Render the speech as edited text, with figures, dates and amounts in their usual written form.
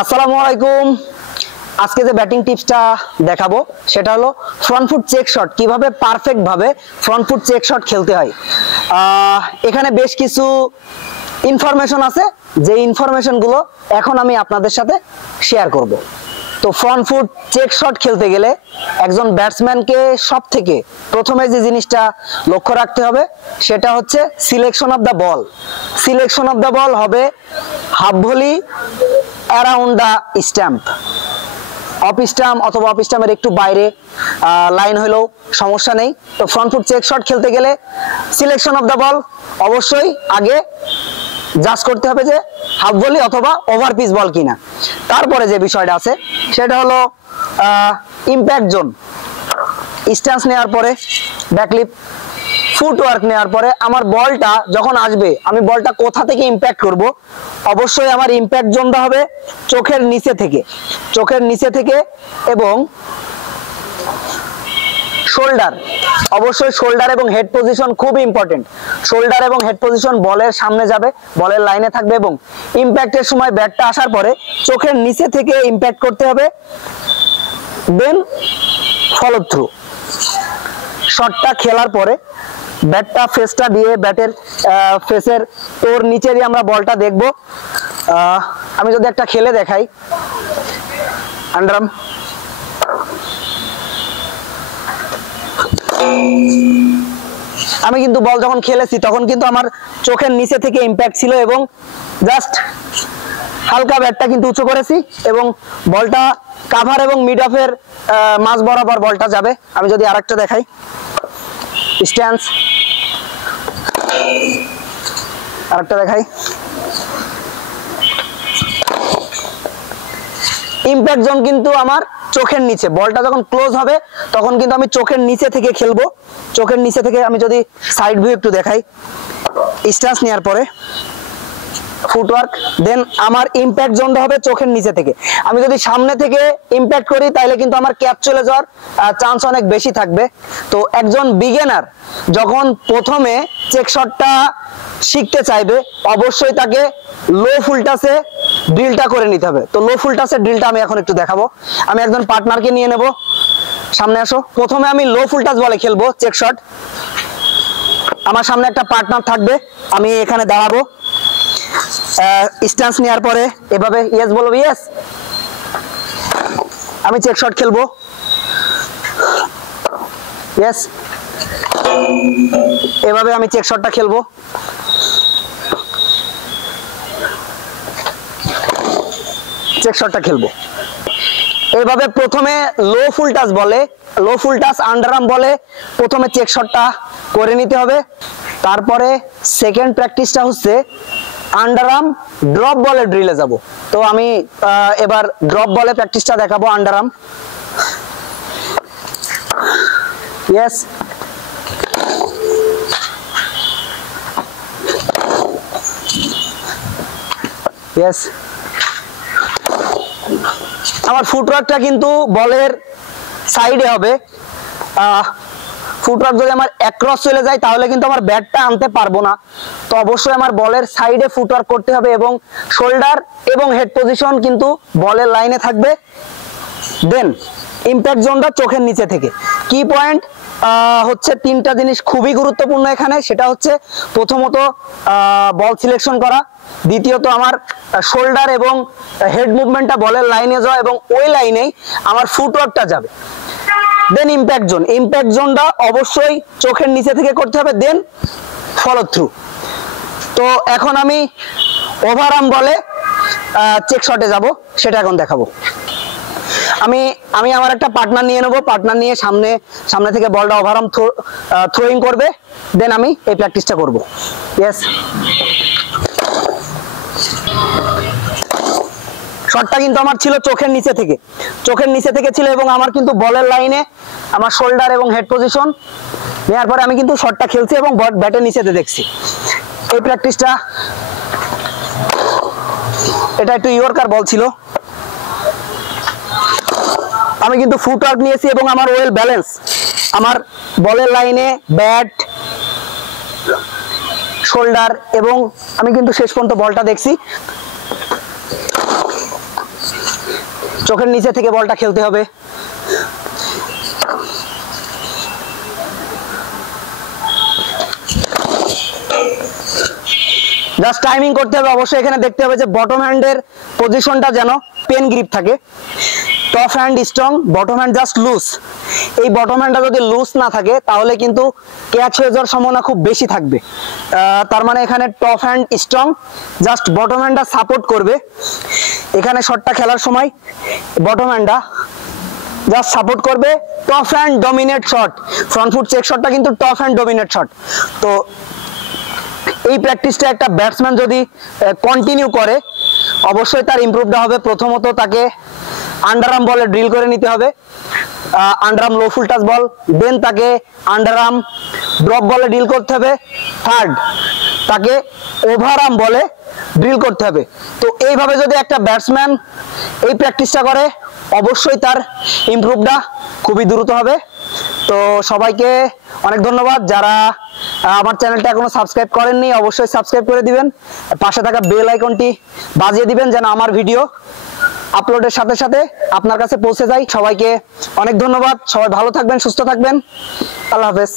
আসসালামু আলাইকুম। আজকে যে ব্যাটিং টিপসটা দেখাবো সেটা হলো ফ্রন্ট ফুট চেক শট, কিভাবে পারফেক্ট ভাবে ফ্রন্ট ফুট চেক শট খেলতে হয়। এখানে বেশ কিছু ইনফরমেশন আছে, যে ইনফরমেশন গুলো এখন আমি আপনাদের সাথে শেয়ার করব। তো ফ্রন্ট ফুট চেক শট খেলতে গেলে একজন ব্যাটসম্যানকে সব থেকে প্রথমে যে জিনিসটা লক্ষ্য রাখতে হবে সেটা হচ্ছে selection of the ball. Selection of the ball হবে half volley around the stump, off stump অথবা অফ স্টাম্পের একটু বাইরে লাইন হলেও সমস্যা নেই। তো ফ্রন্ট ফুট চেক শট খেলতে গেলে সিলেকশন অফ দ্য বল অবশ্যই আগে জাজ করতে হবে যে হাফ ভলি অথবা ওভার পিচ বল কিনা। তারপরে যে বিষয়টা আছে সেটা হলো ইম্প্যাক্ট জোন। স্ট্যান্স নেওয়ার পরে ব্যাকলিপ ফুটওয়ার্ক নেওয়ার পরে আমার বলটা যখন আসবে আমি বলটা কোথা থেকে ইম্প্যাক্ট করব, অবশ্যই আমার ইম্প্যাক্ট জোনটা হবে চোখের নিচে থেকে, চোখের নিচে থেকে এবং শোল্ডার। অবশ্যই শোল্ডার এবং হেড পজিশন খুব ইম্পর্টেন্ট। শোল্ডার এবং হেড পজিশন বলের সামনে যাবে, বলের লাইনে থাকবে এবং ইম্প্যাক্টের সময় ব্যাটটা আসার পরে চোখের নিচে থেকে ইম্প্যাক্ট করতে হবে, দেন ফলো থ্রু। শটটা খেলার পরে ব্যাটটা ফেসটা দিয়ে ব্যাটের ফেসের তোর নিচে দিয়ে আমরা বলটা দেখব। আমি যদি একটা খেলে দেখাই, আন্ডারআর্ম, আমি কিন্তু বল যখন খেলেছি তখন কিন্তু আমার চোখের নিচে থেকে ইম্প্যাক্ট ছিল এবং জাস্ট হালকা ব্যাটটা কিন্তু উঁচু করেছি এবং বলটা কাভার এবং মিড অফের মাঝ বরাবর বলটা যাবে। আমি যদি আরেকটা দেখাই, স্ট্যান্স, আরেকটা দেখাই, ইম্প্যাক্ট জোন কিন্তু আমার চোখের নিচে। বলটা যখন ক্লোজ হবে তখন কিন্তু আমি চোখের নিচে থেকে খেলবো। চোখের নিচে থেকে আমি যদি সাইড ভিউ একটু দেখাই, স্ট্যান্স নেওয়ার পরে ফুটওয়ার্ক, দেন আমার ইম্প্যাক্ট জোনটা হবে চোখের নিচে থেকে। আমি যদি সামনে থেকে ইম্প্যাক্ট করি তাহলে কিন্তু আমার ক্যাচ চলে যাওয়ার চান্স অনেক বেশি থাকবে। তো একজন বিগিনার যখন প্রথমে চেক শটটা শিখতে চাইবে অবশ্যই তাকে লো ফুল টাচে ড্রিলটা করে নিতে হবে। তো লো ফুল টাচের ড্রিলটা আমি এখন একটু দেখাবো। আমি একজন পার্টনারকে নিয়ে নেব, সামনে আসো। প্রথমে আমি লো ফুল টাচ বলে খেলবো চেক শট। আমার সামনে একটা পার্টনার থাকবে, আমি এখানে দাঁড়াবো। স্ট্যান্স নেওয়ার পরে এভাবে ইয়েস বলবো, ইয়েস, আমি চেক শট খেলবো, ইয়েস, এভাবে আমি চেক শটটা খেলবো। চেক শটটা খেলবো এইভাবে। প্রথমে লো ফুল টাচ বলে, লো ফুল টাচ আন্ডারআর্ম বলে প্রথমে চেক শটটা করে নিতে হবে। তারপরে সেকেন্ড প্র্যাকটিসটা হচ্ছে আন্ডারআর্ম ড্রপ বলে ড্রিলে যাব। তো আমি এবার ড্রপ বলে প্র্যাকটিসটা দেখাবো। Underarm, yes, yes. আমার ফুটওয়ার্কটা কিন্তু বলের সাইডে হবে। ফুটওয়ার্ক যদি আমার অ্যাক্রস চলে যায় তাহলে কিন্তু আমার ব্যাটটা আনতে পারবো না। তো অবশ্যই আমার বলের সাইডে ফুটওয়ার্ক করতে হবে এবং শোল্ডার এবং হেড পজিশন কিন্তু বলের লাইনে থাকবে। দেন ইম্প্যাক্ট জোনটা চোখের নিচে থেকে। কি পয়েন্ট হচ্ছে তিনটা জিনিস খুবই গুরুত্বপূর্ণ এখানে। সেটা হচ্ছে প্রথমত বল সিলেকশন করা, দ্বিতীয়ত আমার শোল্ডার এবং হেড মুভমেন্টটা বলের লাইনে যাওয়া এবং ওই লাইনেই আমার ফুটওয়ার্কটা যাবে। দেন ইম্প্যাক্ট জোন, ইম্প্যাক্ট জোনটা অবশ্যই চোখের নিচে থেকে করতে হবে, দেন ফলো থ্রু। তো এখন আমি ওভারআর্ম বলে চেক শটে যাব, সেটা এখন দেখাবো। আমি আমার একটা পার্টনার নিয়ে নেবো, পার্টনার নিয়ে সামনে থেকে বলটা ওভারআর্ম থ্রোয়িং করবে, দেন আমি এই প্র্যাকটিসটা করব। ইয়েস, শটটা কিন্তু আমার ছিল চোখের নিচে থেকে, চোখের নিচে থেকে ছিল এবং আমার কিন্তু বলের লাইনে আমার শোল্ডার এবং হেড পজিশন নেওয়ার পরে আমি কিন্তু শটটা খেলছি এবং ব্যাটের নিচেতে দেখছি। এই প্র্যাকটিসটা, এটা একটু ইয়র্কার বল ছিল। আমি কিন্তু ফুটওয়ার্ক নিয়েছি এবং আমার ওয়েল ব্যালেন্স, আমার বলের লাইনে ব্যাট, শোল্ডার এবং আমি কিন্তু শেষ পর্যন্ত বলটা দেখছি। চোখের নিচে থেকে বলটা খেলতে হবে। জাস্ট টাইমিং করতে হবে। অবশ্যই এখানে দেখতে হবে যে বটম হ্যান্ডের পজিশনটা যেন পেন গ্রিপ থাকে। Top hand strong, bottom hand just loose. এই বটম হ্যান্ডটা যদি লুজ না থাকে তাহলে কিন্তু ক্যাচ হয়ে যাওয়ার সম্ভাবনা খুব বেশি থাকবে। তার মানে এখানে top hand strong, just bottom হ্যান্ডটা সাপোর্ট করবে। এখানে শটটা খেলার সময় বটম হ্যান্ডটা জাস্ট সাপোর্ট করবে। Top hand dominate shot, front foot check শটটা কিন্তু টপ হ্যান্ড ডমিনেট শট। তো এই প্র্যাকটিসটা একটা ব্যাটসম্যান যদি কন্টিনিউ করে অবশ্যই তার ইমপ্রুভটা হবে। প্রথমত তাকে আন্ডারআর্ম বলে ড্রিল করে নিতে হবে, আন্ডারআর্ম লো ফুল টাচ বল, দেন তাকে আন্ডারআর্ম ড্রপ বলে ড্রিল করতে হবে। থার্ড, তাকে ওভারআর্ম বলে ড্রিল করতে হবে। তো এইভাবে যদি একটা ব্যাটসম্যান এই প্র্যাকটিসটা করে অবশ্যই তার ইমপ্রুভটা খুবই দ্রুত হবে। তো সবাইকে অনেক ধন্যবাদ। যারা আমার চ্যানেলটা এখনো সাবস্ক্রাইব করেননি অবশ্যই সাবস্ক্রাইব করে দিবেন, পাশে থাকা বেল আইকনটি বাজিয়ে দিবেন যেন আমার ভিডিও আপলোডের সাথে সাথে আপনার কাছে পৌঁছে যায়। সবাইকে অনেক ধন্যবাদ। সবাই ভালো থাকবেন, সুস্থ থাকবেন। আল্লাহ হাফেজ।